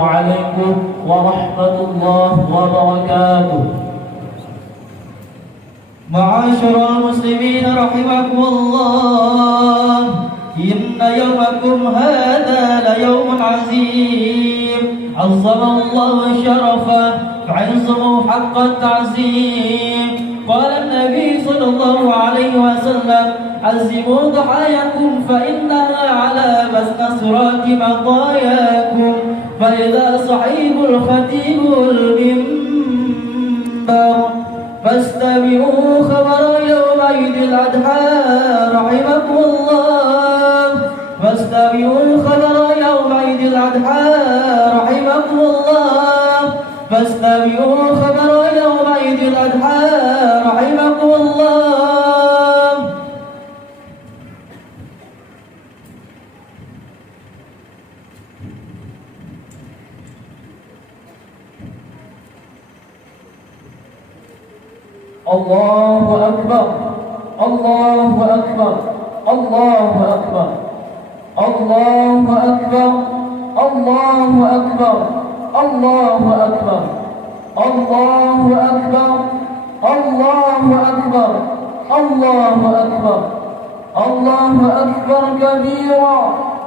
عليكم ورحمة الله وبركاته. معاشر المسلمين رحمكم الله، إن يومكم هذا ليوم عظيم عظم الله شرفه فعظموا حق التعظيم. قال النبي صلى الله عليه وسلم: عزموا ضحاياكم فإنها على نصرات مطاياكم. فإذا صحيب الخطيب المنبر فاستمعوا خبر يوم عيد الأضحى رحمكم الله. فاستمعوا خبر يوم عيد الأضحى رحمكم الله. فاستمعوا خبر يوم عيد الأضحى رحمكم الله. الله أكبر الله أكبر الله أكبر الله أكبر الله أكبر الله أكبر الله أكبر الله أكبر الله أكبر الله أكبر كبيرا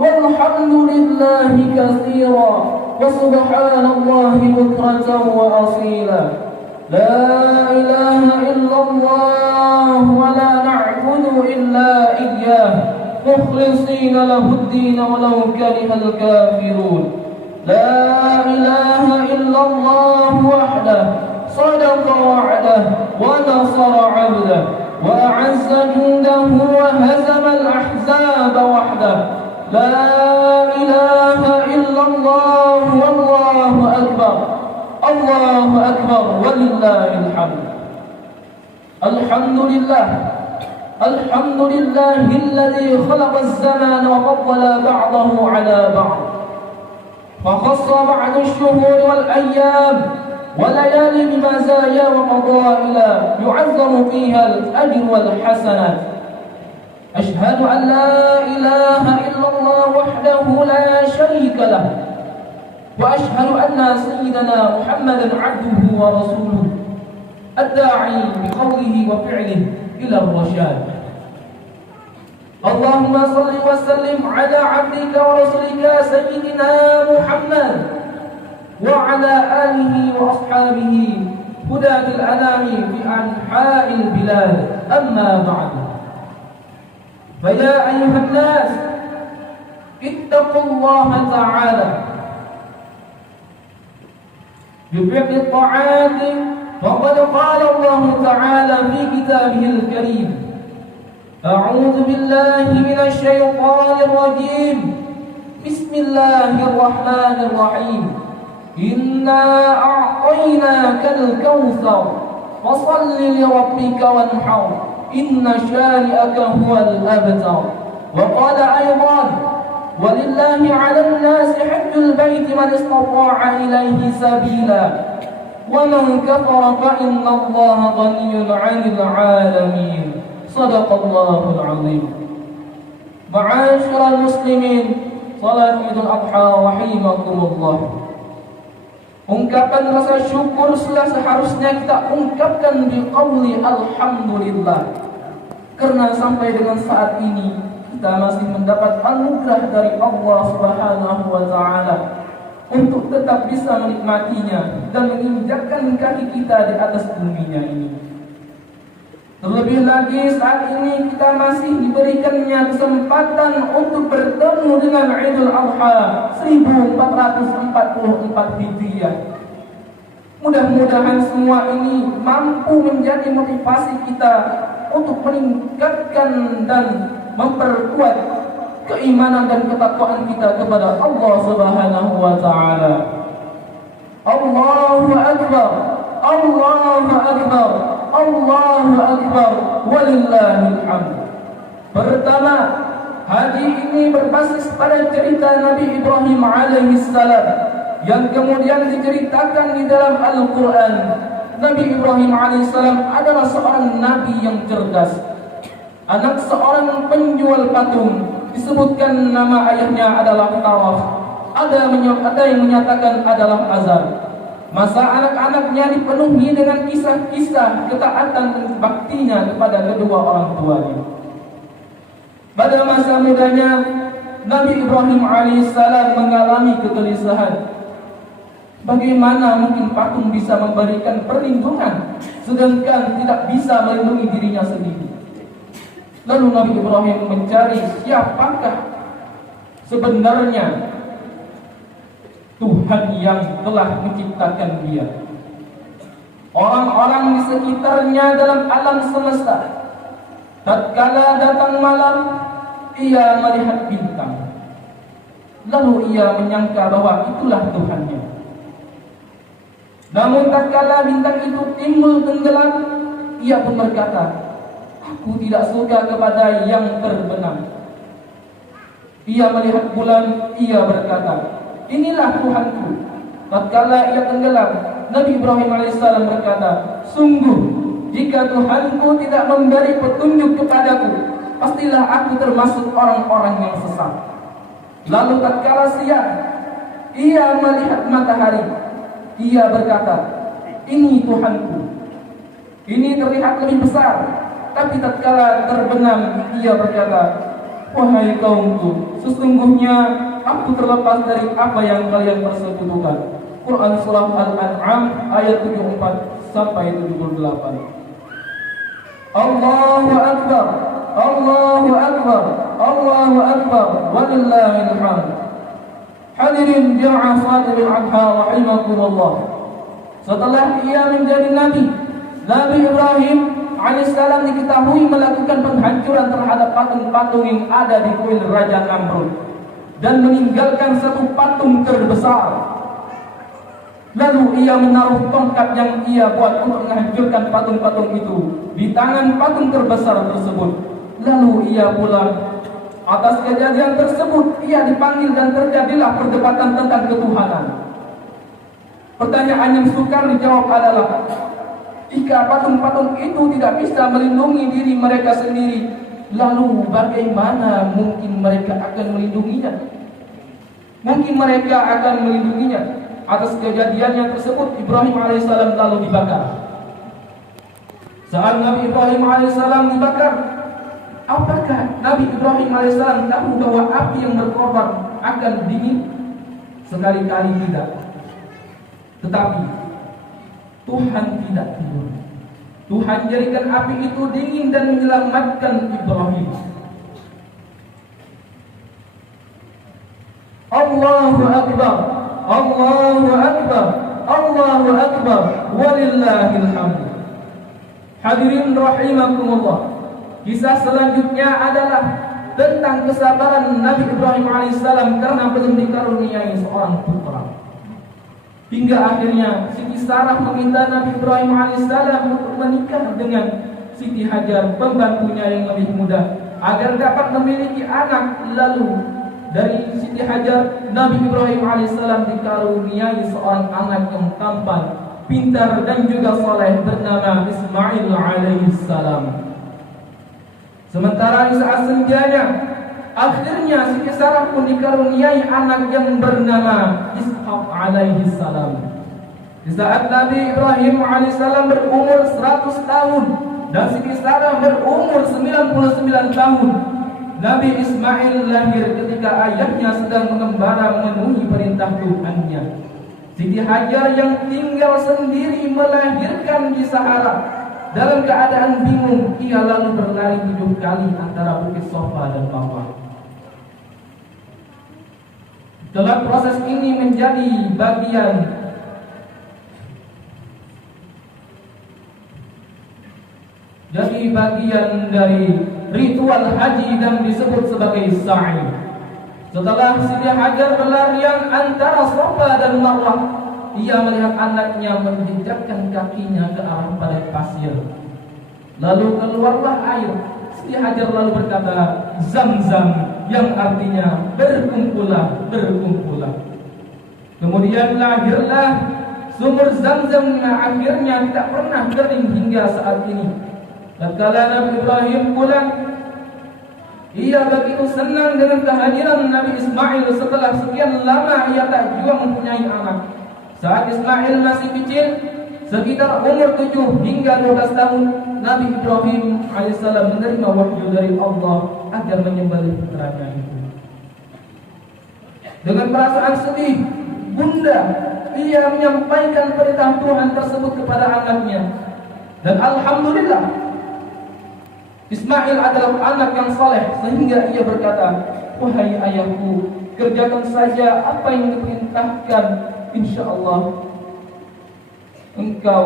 والحمد لله كثيرا وسبحان الله بكرة وأصيلا. لا إله إلا الله ولا نعبد إلا إياه مخلصين له الدين ولو كره الكافرون. لا إله إلا الله وحده صدق وعده ونصر عبده وأعز جنده وهزم الأحزاب وحده. لا إله إلا الله والله أكبر الله أكبر ولله الحمد. الحمد لله الحمد لله الذي خلق الزمان وفضل بعضه على بعض، فخص بعض الشهور والأيام وليالي بمزايا وفضائل يعظم فيها الأجر والحسنات. أشهد أن لا إله إلا الله وحده لا شريك له، وأشهد أن سيدنا محمدا عبده ورسوله الداعي بقوله وفعله إلى الرشاد. اللهم صل وسلم على عبدك ورسولك سيدنا محمد وعلى آله وأصحابه هداة الأنام في أنحاء البلاد. أما بعد، فيا أيها الناس اتقوا الله تعالى بفعل الطاعات، فقد قال الله تعالى في كتابه الكريم: أعوذ بالله من الشيطان الرجيم، بسم الله الرحمن الرحيم، إنا أعطيناك الكوثر فصل لربك وانحر إن شانئك هو الأبتر. وقال أيضا: ولله على الناس حج البيت من استطاع إليه سبيلا ومن كفر فإن الله غني عن العالمين. صدق الله العظيم. معاشر المسlimin, salat Idul Adha rahimakumullah. Ungkapan rasa syukur sudah seharusnya kita ungkapkan di qauli alhamdulillah, karena sampai dengan saat ini kita masih mendapat anugerah dari Allah Subhanahu wa Ta'ala untuk tetap bisa menikmatinya dan menginjakkan kaki kita di atas buminya ini. Terlebih lagi saat ini kita masih diberikannya kesempatan untuk bertemu dengan Idul Adha 1444 Hijriah. Mudah-mudahan semua ini mampu menjadi motivasi kita untuk meningkatkan dan memperkuat keimanan dan ketakwaan kita kepada Allah Subhanahu wa Ta'ala. Allahu Akbar, Allahu Akbar, Allahu Akbar, walillahil hamd. Pertama, haji ini berbasis pada cerita Nabi Ibrahim alaihissalam yang kemudian diceritakan di dalam Al-Quran. Nabi Ibrahim alaihissalam adalah seorang nabi yang cerdas, anak seorang penjual patung. Disebutkan nama ayahnya adalah Taraf. ada yang menyatakan adalah azab. Masa anak-anaknya dipenuhi dengan kisah-kisah ketaatan dan baktinya kepada kedua orang tuanya. Pada masa mudanya, Nabi Ibrahim alaihissalam mengalami kegelisahan. Bagaimana mungkin patung bisa memberikan perlindungan sedangkan tidak bisa melindungi dirinya sendiri? Lalu Nabi Ibrahim mencari siapakah sebenarnya Tuhan yang telah menciptakan dia. Orang-orang di sekitarnya dalam alam semesta, tatkala datang malam, ia melihat bintang. Lalu ia menyangka bahwa itulah Tuhannya. Namun tatkala bintang itu timbul tenggelam, ia pun berkata, "Aku tidak suka kepada yang terbenam." Ia melihat bulan, ia berkata, "Inilah Tuhanku." Tatkala ia tenggelam, Nabi Ibrahim alaihissalam berkata, "Sungguh, jika Tuhanku tidak memberi petunjuk kepadaku, pastilah aku termasuk orang-orang yang sesat." Lalu tatkala siang, ia melihat matahari. Ia berkata, "Ini Tuhanku." Ini terlihat lebih besar. Tapi tatkala terbenam, ia berkata, "Wahai kaumku, sesungguhnya aku terlepas dari apa yang kalian persekutukan." Quran Surah Al-An'am ayat 74 sampai 78. Allahu Akbar, Allahu Akbar, Allahu Akbar, walillahil hamd. Hadirin jamaah salat al-adha rahimakumullah. Setelah ia menjadi nabi, Nabi Ibrahim alaihissalam diketahui melakukan penghancuran terhadap patung-patung yang ada di kuil Raja Namrud dan meninggalkan satu patung terbesar. Lalu ia menaruh tongkat yang ia buat untuk menghancurkan patung-patung itu di tangan patung terbesar tersebut. Lalu ia pulang. Atas kejadian tersebut ia dipanggil dan terjadilah perdebatan tentang ketuhanan. Pertanyaan yang sukar dijawab adalah, jika patung-patung itu tidak bisa melindungi diri mereka sendiri, lalu bagaimana mungkin mereka akan melindunginya? Mungkin mereka akan melindunginya. Atas kejadiannya tersebut, Ibrahim alaihissalam lalu dibakar. Saat Nabi Ibrahim alaihissalam dibakar, apakah Nabi Ibrahim alaihissalam tahu bahwa api yang berkorban akan dingin? Sekali-kali tidak. Tetapi Tuhan tidak tidur. Tuhan jadikan api itu dingin dan menyelamatkan Ibrahim. Allahu Akbar, Allahu Akbar, Allahu Akbar, walillahil hamd. Hadirin rahimakumullah. Kisah selanjutnya adalah tentang kesabaran Nabi Ibrahim alaihissalam karena belum dikaruniai seorang putra. Hingga akhirnya Siti Sarah meminta Nabi Ibrahim alaihissalam untuk menikah dengan Siti Hajar, pembantunya yang lebih muda, agar dapat memiliki anak. Lalu dari Siti Hajar, Nabi Ibrahim alaihissalam dikaruniai seorang anak yang tampan, pintar dan juga saleh bernama Ismail alaihissalam. Sementara di saat senjanya, akhirnya Siti Sarah pun dikaruniai anak yang bernama Ishaq alaihissalam. Di saat Nabi Ibrahim alaihissalam berumur 100 tahun dan Siti Sarah berumur 99 tahun, Nabi Ismail lahir ketika ayahnya sedang mengembara memenuhi perintah Tuhannya. Siti Hajar yang tinggal sendiri melahirkan di Sahara. Dalam keadaan bingung, ia lalu berlari 7 kali antara Bukit Safa dan Marwah. Dalam proses ini menjadi bagian dari ritual haji dan disebut sebagai sa'i. Setelah Siti Hajar berlarian antara Safa dan Marwah, ia melihat anaknya menjejakkan kakinya ke arah padang pasir. Lalu keluarlah air. Siti Hajar lalu berkata, "Zam-zam," yang artinya berkumpullah, berkumpullah. Kemudian lahirlah sumur Zam-zam yang akhirnya tidak pernah kering hingga saat ini. Tatkala Nabi Ibrahim pulang, Ia begitu senang dengan kehadiran Nabi Ismail setelah sekian lama ia tak jua mempunyai anak. Saat Ismail masih kecil, sekitar umur 7 hingga 12 tahun, Nabi Ibrahim alaihissalam menerima wahyu dari Allah agar menyembelih putranya itu. Dengan perasaan sedih, bunda ia menyampaikan perintah Tuhan tersebut kepada anaknya. Dan alhamdulillah, Ismail adalah anak yang saleh sehingga ia berkata, "Wahai ayahku, kerjakan saja apa yang diperintahkan. Insyaallah engkau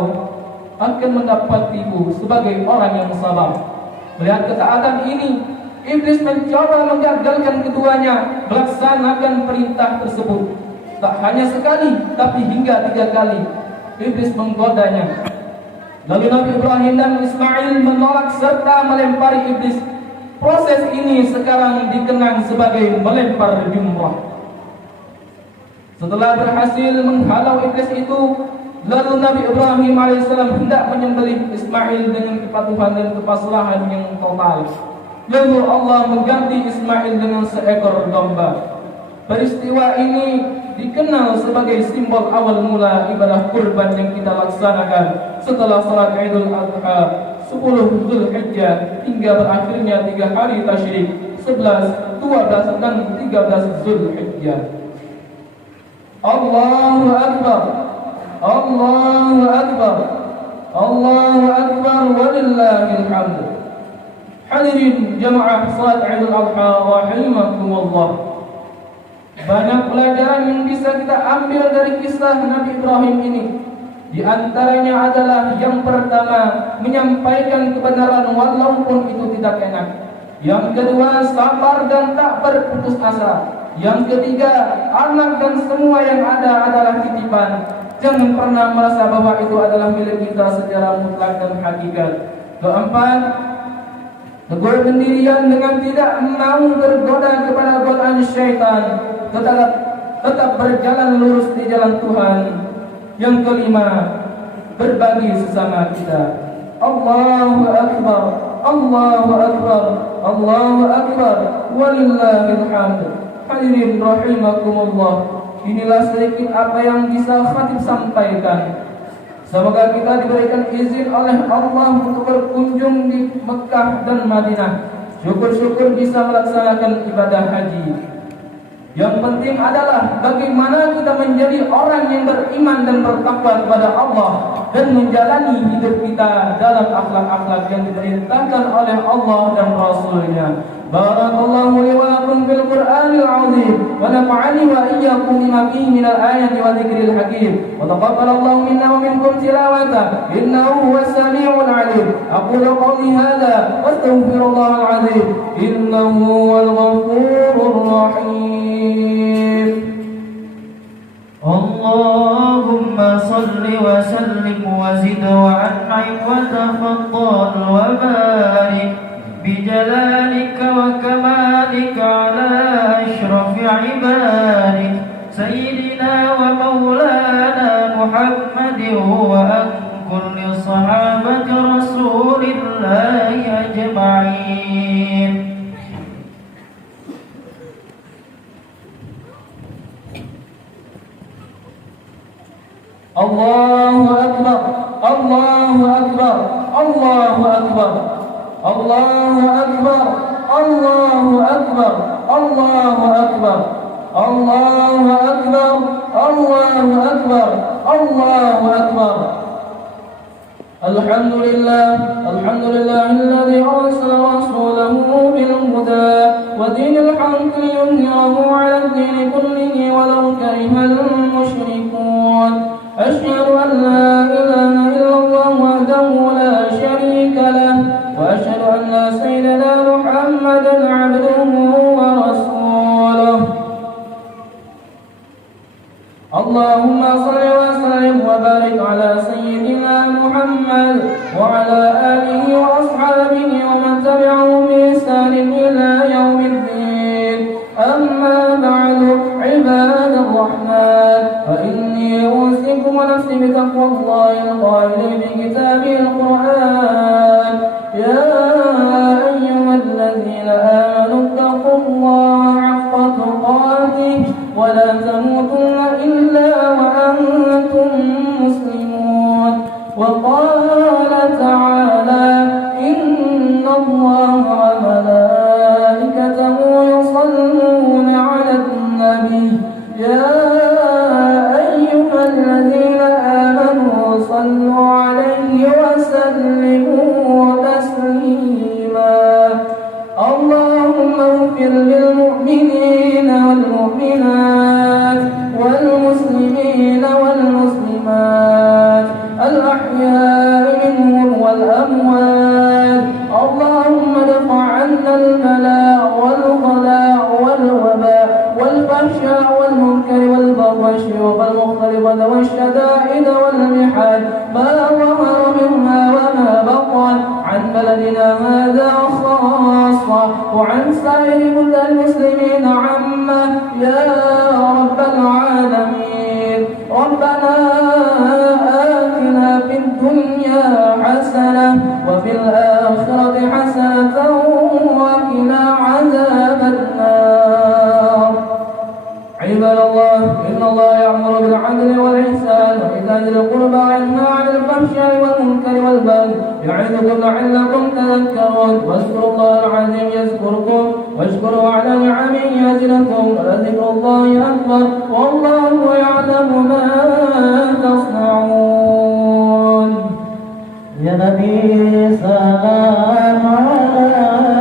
akan mendapatiku sebagai orang yang sabar." Melihat ketaatan ini, iblis mencoba menggagalkan keduanya melaksanakan perintah tersebut. Tak hanya sekali, tapi hingga 3 kali iblis menggodanya. Lalu Nabi Ibrahim dan Ismail menolak serta melempari iblis. Proses ini sekarang dikenang sebagai melempar jumrah. Setelah berhasil menghalau iblis itu, lalu Nabi Ibrahim alaihissalam hendak menyembelih Ismail dengan kepatuhan dan kepasrahan yang total. Lalu Allah mengganti Ismail dengan seekor domba. Peristiwa ini dikenal sebagai simbol awal mula ibadah kurban yang kita laksanakan setelah salat Idul Adha 10 Zulhijjah hingga berakhirnya 3 hari tasyrik 11, 12 dan 13 Zulhijjah. Allahu Akbar, Allahu Akbar, Allahu Akbar, walillahil hamd. Hadirin jamaah salat Idul Adha rahimakumullah. Banyak pelajaran yang bisa kita ambil dari kisah Nabi Ibrahim ini. Di antaranya adalah yang pertama, menyampaikan kebenaran walaupun itu tidak enak. Yang kedua, sabar dan tak berputus asa. Yang ketiga, anak dan semua yang ada adalah titipan. Jangan pernah merasa bahwa itu adalah milik kita secara mutlak dan hakikat. Keempat, tegur pendirian dengan tidak mau tergoda kepada godaan syaitan. Tetap berjalan lurus di jalan Tuhan. Yang kelima, berbagi sesama kita. Allahu Akbar, Allahu Akbar, Allahu Akbar, walillahil hamd. Hadirin rahimakumullah, inilah sedikit apa yang bisa khatib sampaikan. Semoga kita diberikan izin oleh Allah untuk berkunjung di Mekah dan Madinah. Syukur-syukur bisa melaksanakan ibadah haji. Yang penting adalah bagaimana kita menjadi orang yang beriman dan bertakwa kepada Allah dan menjalani hidup kita dalam akhlak-akhlak yang diperintahkan oleh Allah dan Rasulnya. Barakallahu li wa lakum fil Qur'anil 'azim wa nafa'ani wa iyyakum bima fihi minal ayati wa dzikril hakim wa taqabbalallahu minna wa minkum tilawata innahu huwas samiul 'alim. Aqulu qawli hadza wa astaghfirullahal 'azim innahu huwal ghafurur rahim. Allahumma salli wa sallim wa zid wa an'im wa tafaddal wa barik بجلالك وكمالك على أشرف عبادك سيدنا ومولانا محمد وعن كل صحابة رسول الله أجمعين. الله أكبر، الله أكبر، الله أكبر، الله أكبر، الله أكبر، الله أكبر، الله أكبر، الله أكبر، الله أكبر. الحمد لله، الحمد لله الذي أرسل رسوله بالهدى ودين الحق ليظهره على الدين كله ولو كره المشركون. أشهد أن لا إله إلا الله وحده لا شريك له وأشهد أن سيدنا محمدا عبده ورسوله. اللهم صل وسلم وبارك على سيدنا محمد وعلى آله وأصحابه ومن تبعهم بإحسان إلى يوم الدين. أما بعد، عباد الرحمن، فإني أوصيكم ونفسي بتقوى الله القائل في كتابه القرآن: يا أيها الذين آمنوا الله وملائكته يصلون على النبي يا أيها الذين آمنوا صلوا عليه وسلموا تسليما اللهم اغفر للمؤمنين والمؤمنات والمسلمين والمسلمات الأحياء منهم والأموات اللهم ادفع عنا البلاء والغلاء والوباء والفحشاء والمنكر والبطش والمختلفة والشدائد والمحال ما ظهر منها وما بطن عن بلدنا هذا خاصة وعن سائر بلاد المسلمين عامة يا رب العالمين ربنا آتنا في الدنيا حسنة وفي الآخرة حسنة وقنا عذاب النار عباد الله إن الله يأمر بالعدل والإحسان وإيتاء ذي القربى وينهى عن الفحشاء والمنكر والبغي يعظكم لعلكم تذكرون واذكروا الله العظيم يذكركم واشكروا على نعمه يزدكم ولذكر الله أكبر والله يعلم ما تصنعون يا نبي سلام عليك